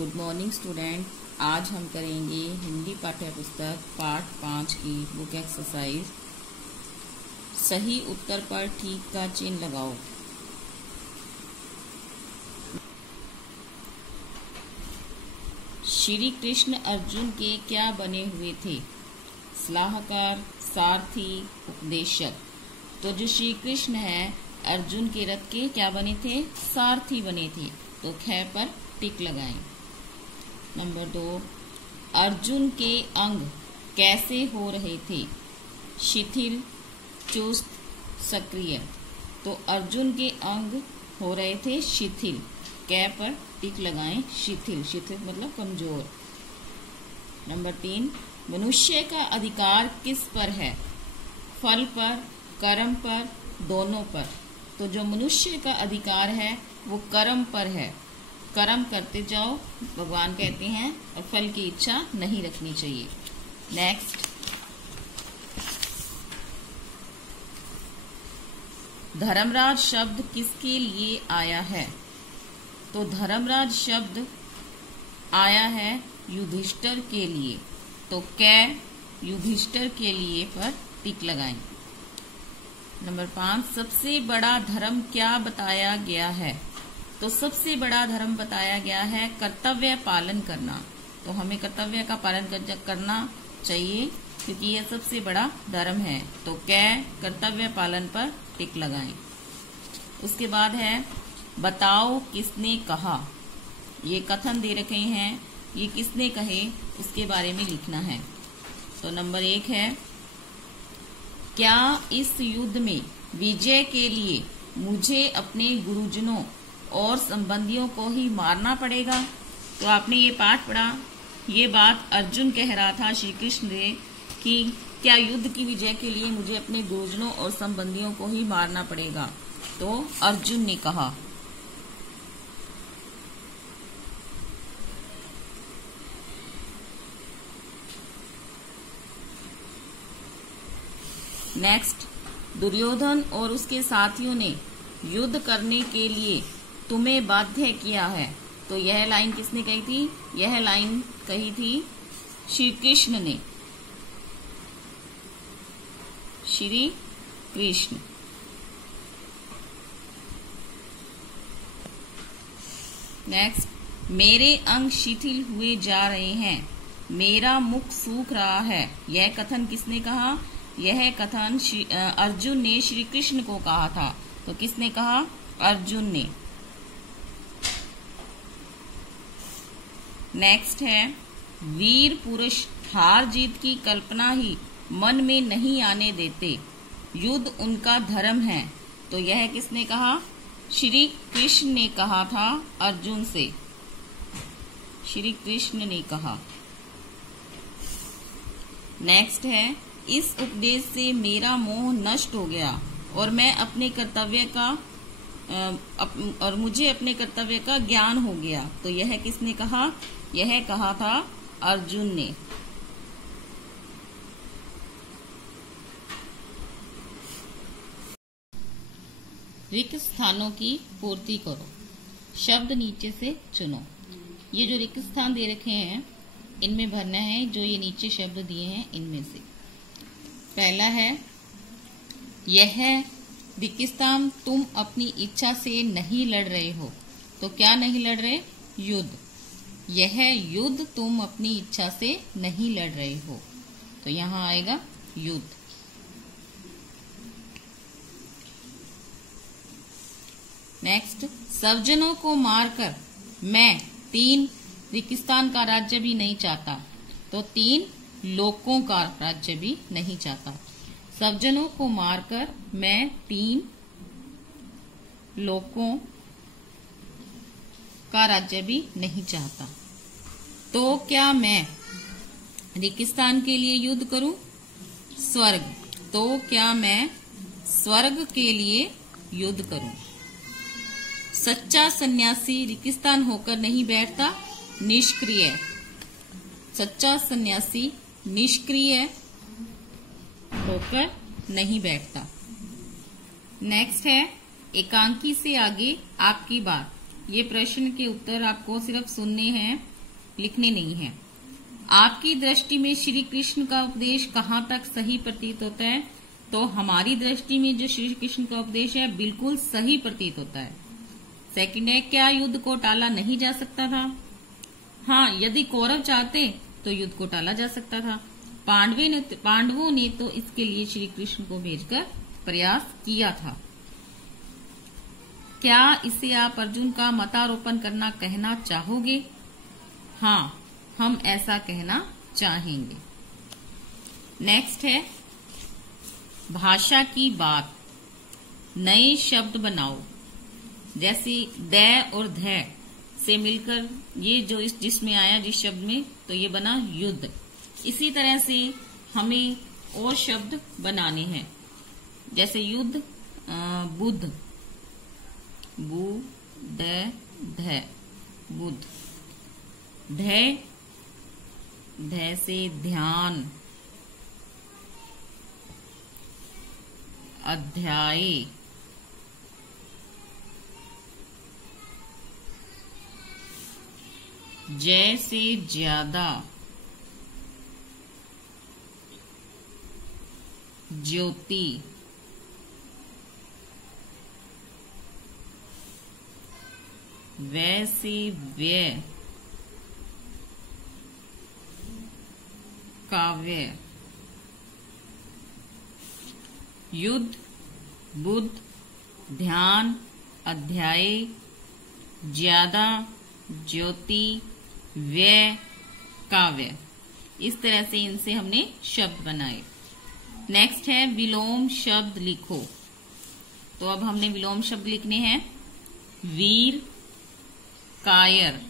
Good morning student. आज हम करेंगे हिंदी पाठ्य पुस्तक पाठ 5 की बुक एक्सरसाइज। सही उत्तर पर ठीक का चिन्ह लगाओ। श्री कृष्ण अर्जुन के क्या बने हुए थे? सलाहकार, सारथी, उपदेशक। तो जो श्री कृष्ण है अर्जुन के रथ के क्या बने थे? सारथी बने थे। तो ख पर टिक लगाएं। नंबर 2, अर्जुन के अंग कैसे हो रहे थे? शिथिल, चुस्त, सक्रिय। तो अर्जुन के अंग हो रहे थे शिथिल। कै पर टिक लगाएं। शिथिल, शिथिल मतलब कमजोर। नंबर 3, मनुष्य का अधिकार किस पर है? फल पर, कर्म पर, दोनों पर। तो जो मनुष्य का अधिकार है वो कर्म पर है। कर्म करते जाओ भगवान कहते हैं, और फल की इच्छा नहीं रखनी चाहिए। नेक्स्ट, धर्मराज शब्द किसके लिए आया है? तो धर्मराज शब्द आया है युधिष्ठिर के लिए। तो कै युधिष्ठिर के लिए पर टिक लगाएं। नंबर 5, सबसे बड़ा धर्म क्या बताया गया है? तो सबसे बड़ा धर्म बताया गया है कर्तव्य पालन करना। तो हमें कर्तव्य का पालन करना चाहिए क्योंकि यह सबसे बड़ा धर्म है। तो कै कर्तव्य पालन पर टिक लगाएं। उसके बाद है बताओ किसने कहा। ये कथन दे रखे हैं, ये किसने कहे उसके बारे में लिखना है। तो नंबर 1 है, क्या इस युद्ध में विजय के लिए मुझे अपने गुरुजनों और संबंधियों को ही मारना पड़ेगा? तो आपने ये पाठ पढ़ा, ये बात अर्जुन कह रहा था श्री कृष्ण से कि क्या युद्ध की विजय के लिए मुझे अपने गुरुजनों और संबंधियों को ही मारना पड़ेगा? तो अर्जुन ने कहा। नेक्स्ट, दुर्योधन और उसके साथियों ने युद्ध करने के लिए तुम्हें बाध्य किया है। तो यह लाइन किसने कही थी? यह लाइन कही थी श्री कृष्ण ने। श्री कृष्ण। नेक्स्ट, मेरे अंग शिथिल हुए जा रहे हैं, मेरा मुख सूख रहा है। यह कथन किसने कहा? यह कथन अर्जुन ने श्री कृष्ण को कहा था। तो किसने कहा? अर्जुन ने। नेक्स्ट है, वीर पुरुष हार जीत की कल्पना ही मन में नहीं आने देते, युद्ध उनका धर्म है। तो यह किसने कहा? श्री कृष्ण ने कहा था अर्जुन से। श्री कृष्ण ने कहा। नेक्स्ट है, इस उपदेश से मेरा मोह नष्ट हो गया और मैं अपने कर्तव्य का और मुझे अपने कर्तव्य का ज्ञान हो गया। तो यह किसने कहा? यह कहा था अर्जुन ने। रिक्त स्थानों की पूर्ति करो। शब्द नीचे से चुनो। ये जो रिक्त स्थान दे रखे हैं इनमें भरना है जो ये नीचे शब्द दिए हैं इनमें से। पहला है, यह रिक्त स्थान तुम अपनी इच्छा से नहीं लड़ रहे हो। तो क्या नहीं लड़ रहे? युद्ध। यह युद्ध तुम अपनी इच्छा से नहीं लड़ रहे हो। तो यहां आएगा युद्ध। नेक्स्ट, सज्जनों को मारकर मैं 3 रिक्तस्थान का राज्य भी नहीं चाहता। तो 3 लोकों का राज्य भी नहीं चाहता। सज्जनों को मारकर मैं 3 लोकों का राज्य भी नहीं चाहता। तो क्या मैं रिक्तस्थान के लिए युद्ध करूं? स्वर्ग। तो क्या मैं स्वर्ग के लिए युद्ध करूं? सच्चा सन्यासी रिक्तस्थान होकर नहीं बैठता, निष्क्रिय। सच्चा सन्यासी निष्क्रिय होकर नहीं बैठता। नेक्स्ट है, एकांकी से आगे आपकी बात। ये प्रश्न के उत्तर आपको सिर्फ सुनने हैं लिखने नहीं है। आपकी दृष्टि में श्री कृष्ण का उपदेश कहाँ तक सही प्रतीत होता है? तो हमारी दृष्टि में जो श्री कृष्ण का उपदेश है बिल्कुल सही प्रतीत होता है। सेकंड है, क्या युद्ध को टाला नहीं जा सकता था? हाँ, यदि कौरव चाहते तो युद्ध को टाला जा सकता था। पांडवों ने तो इसके लिए श्री कृष्ण को भेजकर प्रयास किया था। क्या इसे आप अर्जुन का मतारोपण करना कहना चाहोगे? हाँ, हम ऐसा कहना चाहेंगे। नेक्स्ट है भाषा की बात। नए शब्द बनाओ। जैसे द और ध से मिलकर ये जो जिसमें आया जिस शब्द में, तो ये बना युद्ध। इसी तरह से हमें और शब्द बनाने हैं। जैसे युद्ध, बुद्ध, बु द ध, बुद्ध। ध से ध्यान, अध्याय। जय से ज्यादा, ज्योति। वै से व्यय, काव्य। युद्ध, बुद्ध, ध्यान, अध्याय, ज्यादा, ज्योति, व्यय, काव्य। इस तरह से इनसे हमने शब्द बनाए। नेक्स्ट है विलोम शब्द लिखो। तो अब हमने विलोम शब्द लिखने हैं। वीर, कायर,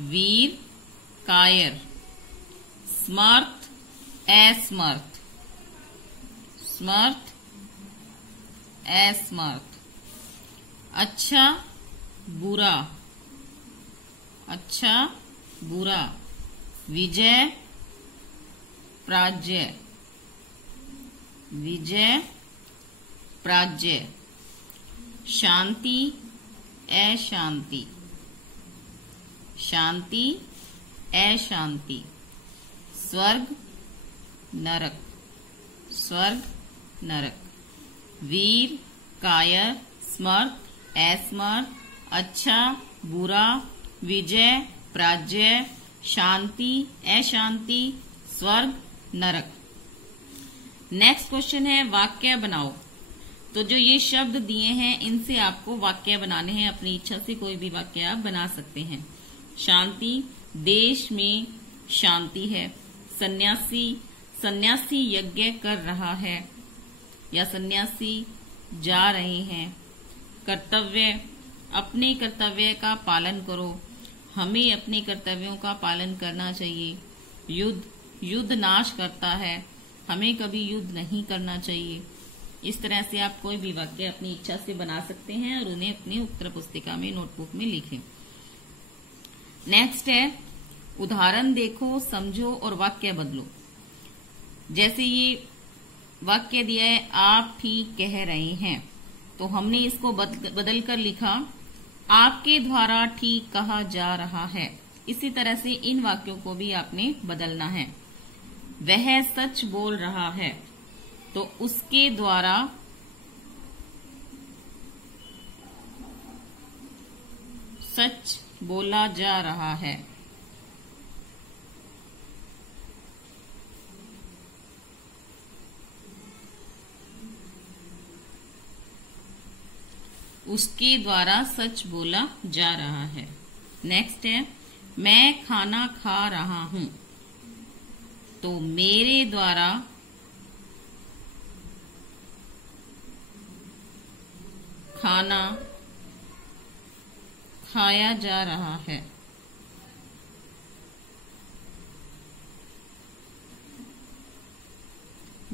वीर, कायर। स्मर्थ, असमर्थ, स्मर्थ, असमर्थ। अच्छा, बुरा, अच्छा, बुरा। विजय, प्राज्य, विजय, प्राज्य। शांति, अशांति, शांति, अशांति। स्वर्ग, नरक, स्वर्ग, नरक। वीर, कायर, स्मर्थ, असमर्थ, अच्छा, बुरा, विजय, प्राज्य, शांति, अशांति, स्वर्ग, नरक। नेक्स्ट क्वेश्चन है वाक्य बनाओ। तो जो ये शब्द दिए हैं इनसे आपको वाक्य बनाने हैं। अपनी इच्छा से कोई भी वाक्य आप बना सकते हैं। शांति, देश में शांति है। सन्यासी, सन्यासी यज्ञ कर रहा है या सन्यासी जा रहे हैं। कर्तव्य, अपने कर्तव्य का पालन करो। हमें अपने कर्तव्यों का पालन करना चाहिए। युद्ध, युद्ध नाश करता है। हमें कभी युद्ध नहीं करना चाहिए। इस तरह से आप कोई भी वाक्य अपनी इच्छा से बना सकते हैं और उन्हें अपनी उत्तर पुस्तिका में, नोटबुक में लिखें। नेक्स्ट है उदाहरण देखो, समझो और वाक्य बदलो। जैसे ये वाक्य दिया है, आप ठीक कह रहे हैं, तो हमने इसको बदल कर लिखा, आपके द्वारा ठीक कहा जा रहा है। इसी तरह से इन वाक्यों को भी आपने बदलना है। वह सच बोल रहा है, तो उसके द्वारा सच बोला जा रहा है। उसके द्वारा सच बोला जा रहा है। नेक्स्ट है मैं खाना खा रहा हूं, तो मेरे द्वारा खाना खाया जा रहा है।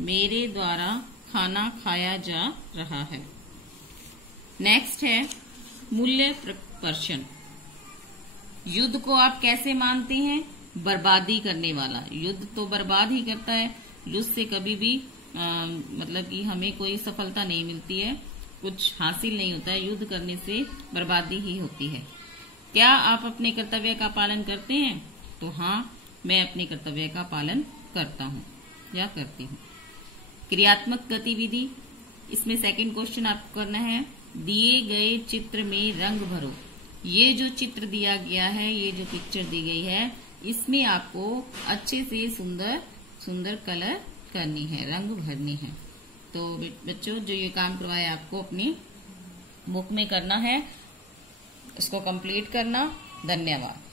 मेरे द्वारा खाना खाया जा रहा है। नेक्स्ट है मूल्य प्रश्न। युद्ध को आप कैसे मानते हैं? बर्बादी करने वाला। युद्ध तो बर्बाद ही करता है। युद्ध से कभी भी मतलब कि हमें कोई सफलता नहीं मिलती है, कुछ हासिल नहीं होता है। युद्ध करने से बर्बादी ही होती है। क्या आप अपने कर्तव्य का पालन करते हैं? तो हाँ, मैं अपने कर्तव्य का पालन करता हूँ या करती हूँ। क्रियात्मक गतिविधि, इसमें सेकंड क्वेश्चन आपको करना है, दिए गए चित्र में रंग भरो। ये जो चित्र दिया गया है, ये जो पिक्चर दी गई है, इसमें आपको अच्छे से सुंदर सुंदर कलर करनी है, रंग भरनी है। तो बच्चों, जो ये काम करवाया आपको अपनी बुक में करना है, इसको कंप्लीट करना। धन्यवाद।